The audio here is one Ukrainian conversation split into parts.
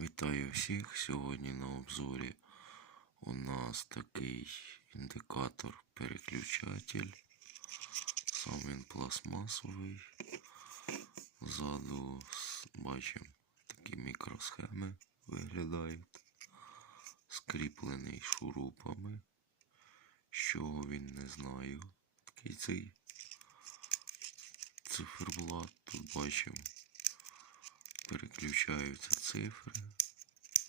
Вітаю всіх! Сьогодні на обзорі у нас такий індикатор переключатель. Сам він пластмасовий. Ззаду бачимо такі мікросхеми виглядають. Скріплений шурупами. З чого він не знаю. Такий цей циферблат. Тут бачимо переключаються цифри,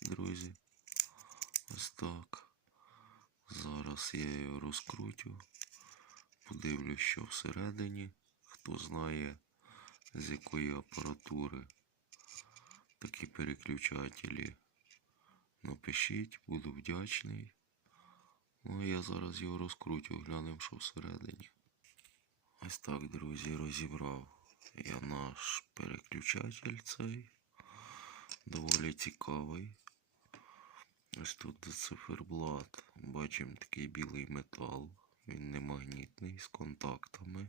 друзі. Ось так. Зараз я його розкрутю. Подивлюсь, що всередині. Хто знає, з якої апаратури такі переключателі. Напишіть, буду вдячний. Ну, я зараз його розкрутю, глянемо, що всередині. Ось так, друзі, розібрав я наш переключатель цей. Доволі цікавий. Ось тут циферблат. Бачимо такий білий метал. Він не магнітний з контактами.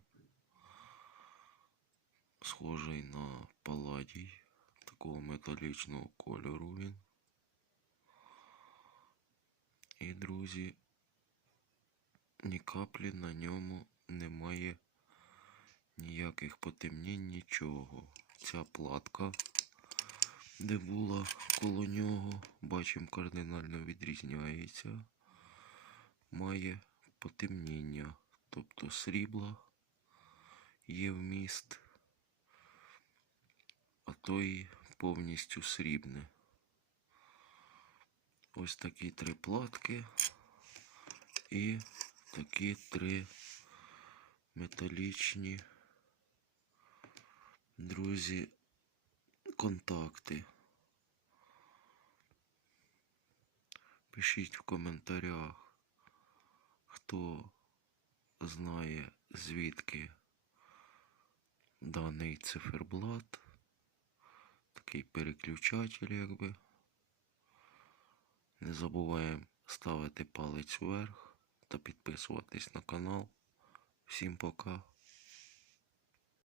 Схожий на паладій. Такого металічного кольору він. І, друзі, ні каплі на ньому немає ніяких потемнінь, нічого. Ця платка, де була коло нього, бачимо, кардинально відрізняється. Має потемніння, тобто срібла є вміст, а то і повністю срібне. Ось такі три платки і такі три металічні друзі контакти. Пишіть в коментарях, хто знає звідки даний циферблат, такий переключатель, якби. Не забуваємо ставити палець вверх та підписуватись на канал. Всім пока.